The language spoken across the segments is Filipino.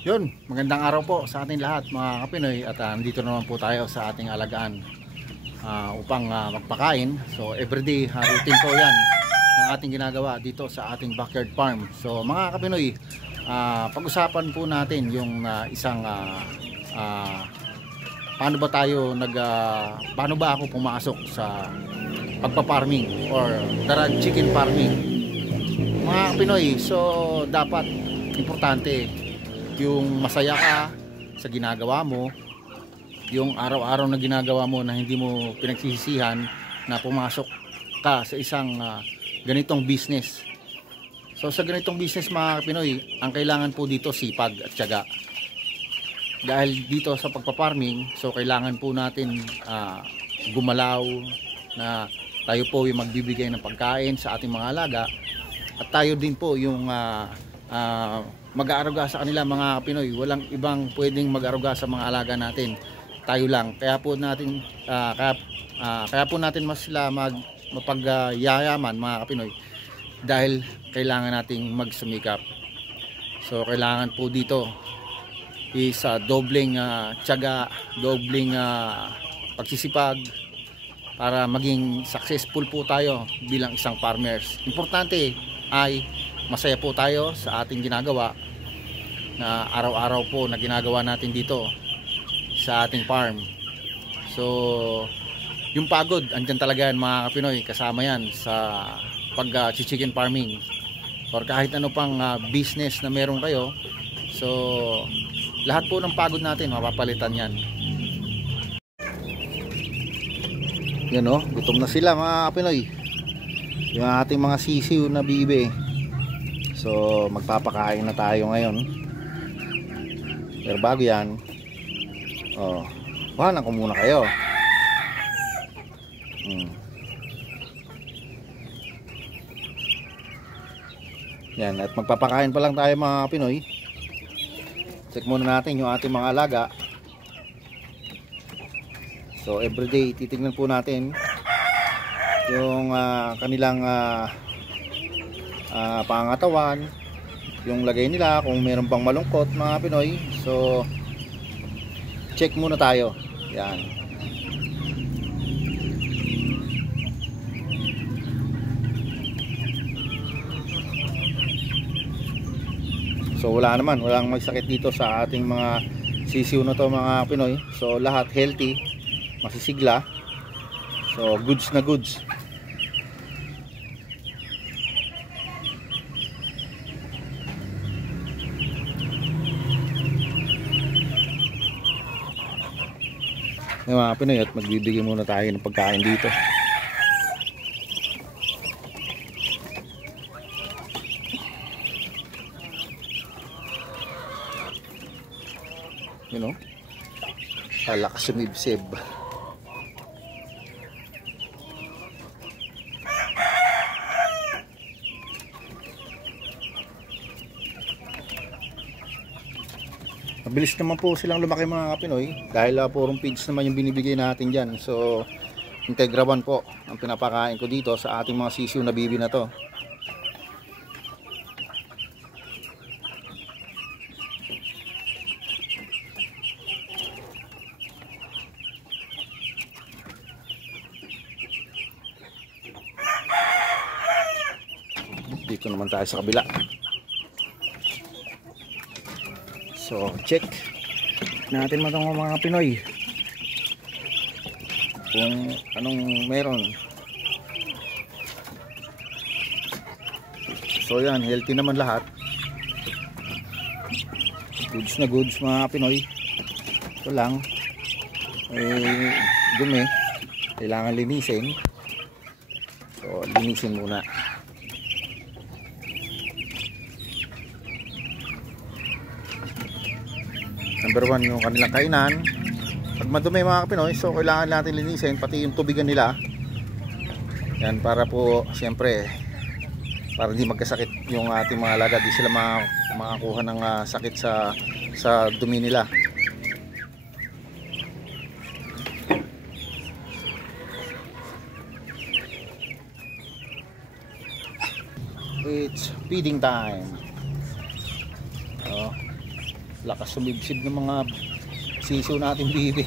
Yun, magandang araw po sa ating lahat mga Kapinoy at nandito naman po tayo sa ating alagaan upang magpakain. So everyday routine po yan ng ating ginagawa dito sa ating backyard farm. So mga Kapinoy, pag-usapan po natin yung paano ba tayo paano ba ako pumasok sa pagpa-farming or chicken farming mga Kapinoy. So dapat importante yung masaya ka sa ginagawa mo, yung araw-araw na ginagawa mo na hindi mo pinagsisisihan na pumasok ka sa isang ganitong business. So sa ganitong business mga Pinoy, ang kailangan po dito sipag at tiyaga. Dahil dito sa pagpa-farming, so kailangan po natin gumalaw na tayo po yung magbibigay ng pagkain sa ating mga alaga at tayo din po yung mag-aaruga sa kanila mga Pinoy. Walang ibang pwedeng mag-aaruga sa mga alaga natin, tayo lang. Kaya po natin mas sila mapagyayaman mga Pinoy, dahil kailangan nating magsumikap. So kailangan po dito is dobleng tiyaga, dobleng pagsisipag para maging successful po tayo bilang isang farmers. Importante ay masaya po tayo sa ating ginagawa na araw-araw po na ginagawa natin dito sa ating farm. So yung pagod andyan talaga yan mga Pinoy, kasama yan sa pag-chicken farming or kahit ano pang business na meron kayo. So lahat po ng pagod natin mapapalitan yan. Yan o, gutom na sila mga Pinoy, yung ating mga sisiw na bibe. So magpapakain na tayo ngayon. Pero bago yan, kuhanan ko muna kayo. Yan, at magpapakain pa lang tayo mga Pinoy. Check muna natin yung ating mga alaga. So everyday titignan po natin yung kanilang pangatawan, yung lagay nila, kung meron pang malungkot mga Pinoy. So check muna tayo. Yan. So walang may sakit dito sa ating mga sisiw na to mga Pinoy. So lahat healthy, masisigla. So goods na goods. Yung mga Pinoy, at magbibigay muna tayo ng pagkain dito. You know, kalakas sumibsib. Mabilis naman po silang lumaki mga Pinoy, dahil purong feeds naman yung binibigay natin dyan. So Integra 1 po ang pinapakain ko dito sa ating mga sisiw na bibi na to. Dito naman tayo sa kabila. So check natin mga Pinoy kung anong meron. So yan, healthy naman lahat. Goods na goods mga Pinoy. Ito lang dumi, kailangan linisin. So linisin muna. Number 1 yung kanilang kainan. Pag madumi mga Pinoy, so kailangan natin linisin pati yung tubigan nila. Yan, para po siyempre para hindi magkasakit yung ating mga alaga, di sila makakuha ng sakit sa dumi nila. It's feeding time. Lakas sumibsib ng mga sisiw natin bibi.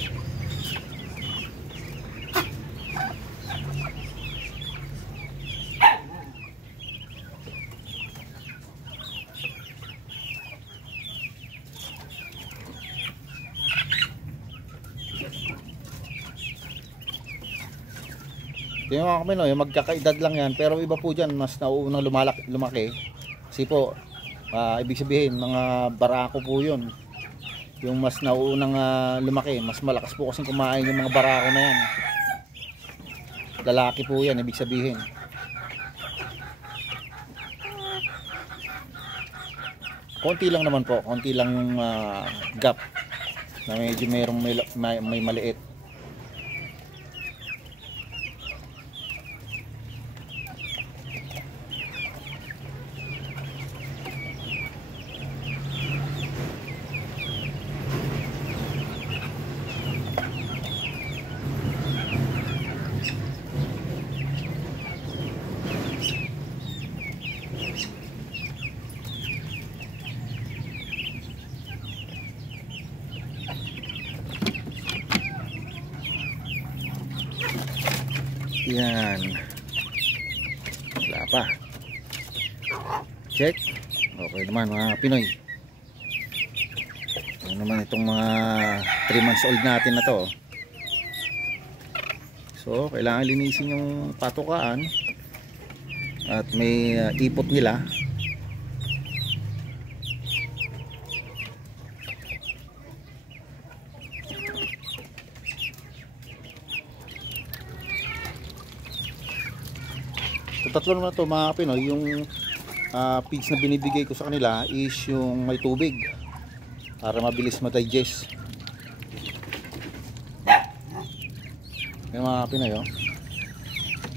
Yung mga Pinoy, magkakaedad lang yan, pero iba po dyan, mas nauunang lumaki. Kasi po, ibig sabihin, mga barako po yun. Yung mas nauunang lumaki, mas malakas po kasing kumain yung mga barako na yan. Lalaki po yan, ibig sabihin. Konti lang naman po, konti lang yung gap na medyo may maliit. Yan. Wala pa. Check. Okay naman mga Pinoy. Ano naman itong mga 3 months old natin na to. So, kailangan linisin yung patukaan. At may ipot nila. Tatlo naman to mga Pinoy, yung feeds na binibigay ko sa kanila is yung may tubig para mabilis ma-digest. Yung mga Pinoy, oh,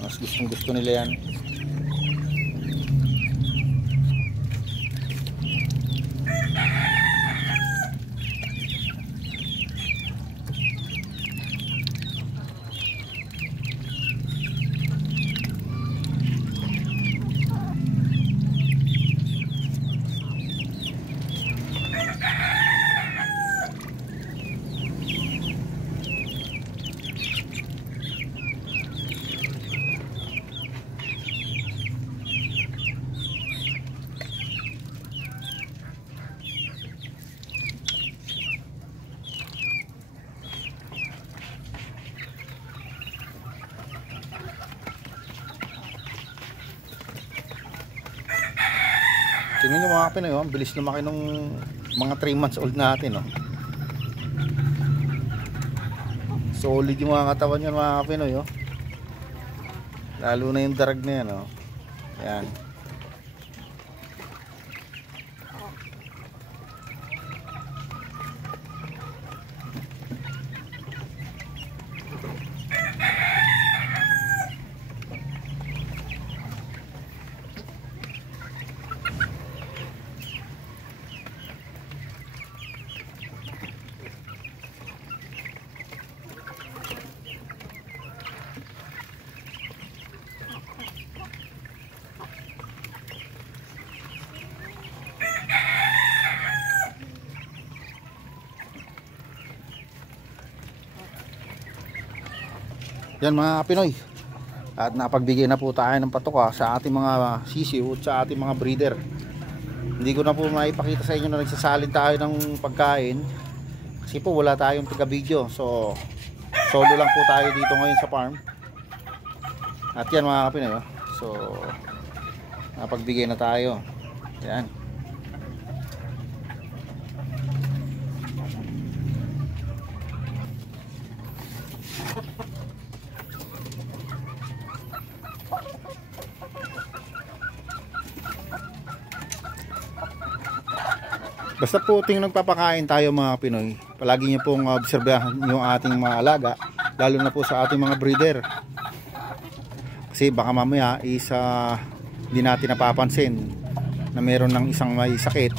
mas gustong gusto nila yan. Tingnan nyo mga Pinoy, oh, bilis lumaki nung mga 3 months old natin, oh. Solid yung mga katawan nyo mga Pinoy, oh. Lalo na yung darag na yan, oh. Yan. Yan mga Pinoy, at napagbigay na po tayo ng patuka sa ating mga sisiw at sa ating mga breeder. Hindi ko na po maipakita sa inyo na nagsasalin tayo ng pagkain kasi po wala tayong taga video, so solo lang po tayo dito ngayon sa farm. At yan mga Pinoy, so napagbigay na tayo. Yan. Basta po tingin nagpapakain tayo mga Pinoy, palagi nyo pong obserbahan yung ating mga alaga, lalo na po sa ating mga breeder. Kasi baka mamaya hindi natin napapansin na meron ng isang may sakit.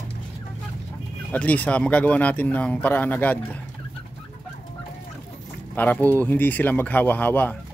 At least magagawa natin ng paraan agad para po hindi sila maghawa-hawa.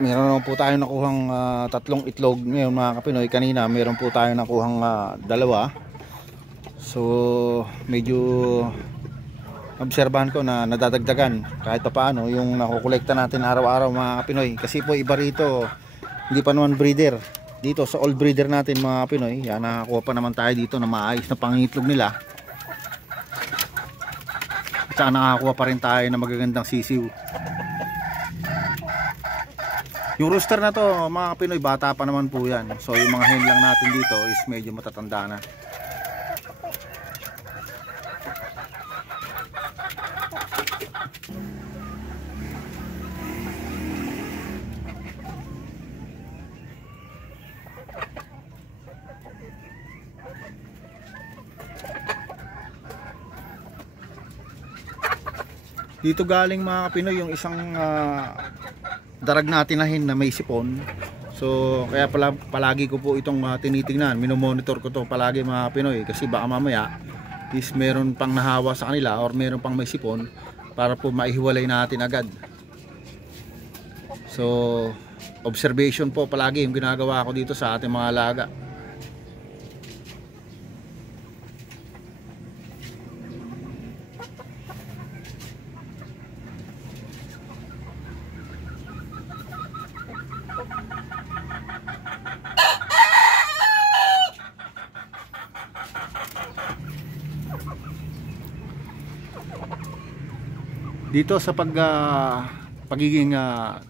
Meron naman po tayo nakuhang tatlong itlog ngayon mga kapinoy. Kanina meron po tayo nakuhang dalawa. So medyo obserbahan ko na nadadagdagan kahit pa paano yung nakukolekta natin araw-araw mga kapinoy. Kasi po iba rito, hindi pa naman breeder. Dito sa old breeder natin mga kapinoy, yan, nakakuha pa naman tayo dito na maayos na pangitlog nila. At saka nakakuha pa rin tayo na magagandang sisiw. Yung rooster na to mga Pinoy, bata pa naman po yan. So yung mga hen lang natin dito is medyo matatanda na. Dito galing mga Pinoy yung isang darag natin na hen na may sipon. So kaya palagi ko po itong tinitingnan, minomonitor ko to palagi mga Pinoy, kasi baka mamaya is meron pang nahawa sa kanila or meron pang may sipon, para po maihiwalay natin agad. So observation po palagi yung ginagawa ko dito sa ating mga alaga. Dito sa pagiging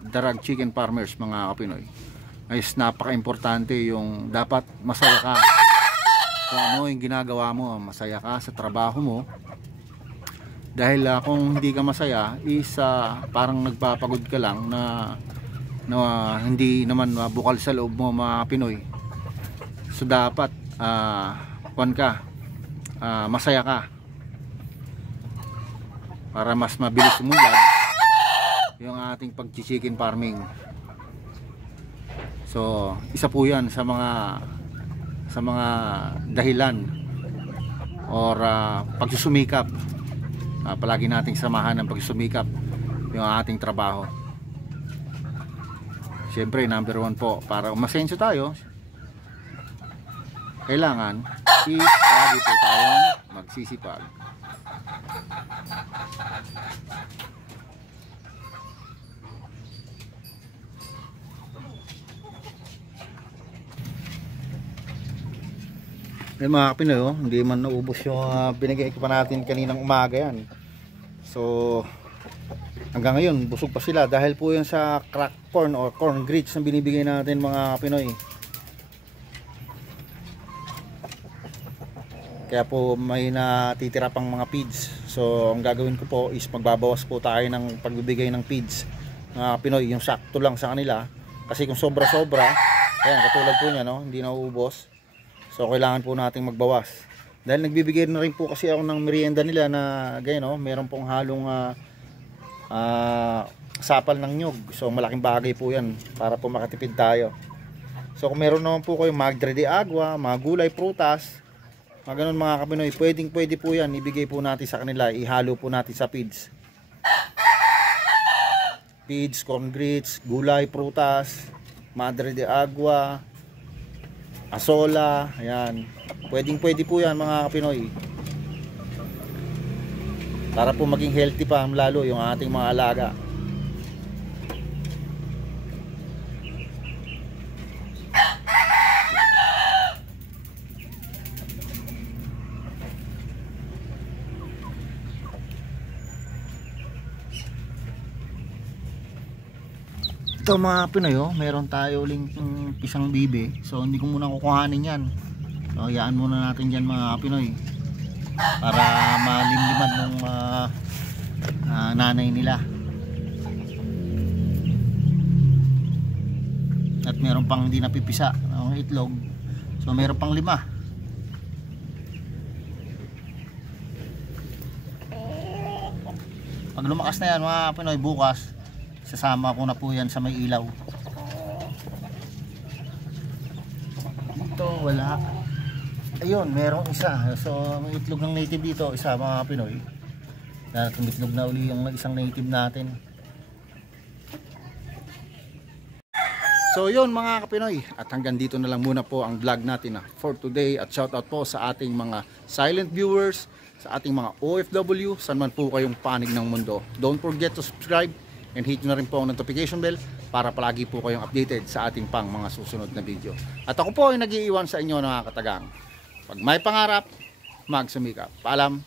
darag chicken farmers mga Kapinoy, ay napaka-importante yung dapat masaya ka. Kung ano yung ginagawa mo, masaya ka sa trabaho mo. Dahil kung hindi ka masaya is parang nagpapagod ka lang na hindi naman bukal sa loob mo mga Pinoy. So dapat masaya ka para mas mabilis umunlad yung ating pag-chicken farming. So isa po yan sa mga dahilan or pagsusumikap. Palagi nating samahan ng pagsusumikap yung ating trabaho. Siyempre number 1 po, para umasenso tayo, kailangan lagi po tayong magsisipag. Mga Kapinoy, hindi man naubos yung binigay ko pa natin kaninang umaga yan. So hanggang ngayon busog pa sila dahil po yan sa crack corn or corn grits na binibigay natin mga Kapinoy. Kaya po may natitira pang mga feeds. So ang gagawin ko po is magbabawas po tayo ng pagbibigay ng feeds mga Kapinoy, yung sakto lang sa kanila. Kasi kung sobra-sobra, ayan, katulad po niya, no, hindi nauubos. So kailangan po nating magbawas. Dahil nagbibigay na rin po kasi ako ng merienda nila na ganyan, no, meron pong halong sapal ng nyug. So malaking bagay po yan para po makatipid tayo. So kung meron naman po kayong Madre de Agua, mga gulay, prutas, mga ganun mga Kapinoy, pwede po yan, ibigay po natin sa kanila, ihalo po natin sa feeds. Feeds, corn grits, gulay, prutas, Madre de Agua, asola, ayan. Pwede po yan mga Kapinoy. Para po maging healthy pa lalo yung ating mga alaga. Ito mga Pinoy, oh, meron tayo uling isang bibe. So hindi ko muna kukuhanin yan. So hayaan muna natin dyan mga Pinoy para malimliman ng nanay nila. At meron pang hindi napipisa ng itlog. So meron pang 5. Pag lumakas na yan mga Pinoy, bukas sasama ko na po yan sa may ilaw. Dito wala. Ayun, merong isa. So may itlog ng native dito, isa mga Pinoy. Tumitlog na uli yung isang native natin. So yun mga kapinoy, at hanggang dito na lang muna po ang vlog natin for today. At shoutout po sa ating mga silent viewers, sa ating mga OFW, saan man po kayong panig ng mundo. Don't forget to subscribe and hit nyo na rin po ang notification bell para palagi po kayong updated sa ating pang mga susunod na video. At ako po ay nag-iiwan sa inyo mga katagang. Pag may pangarap, magsumikap. Paalam.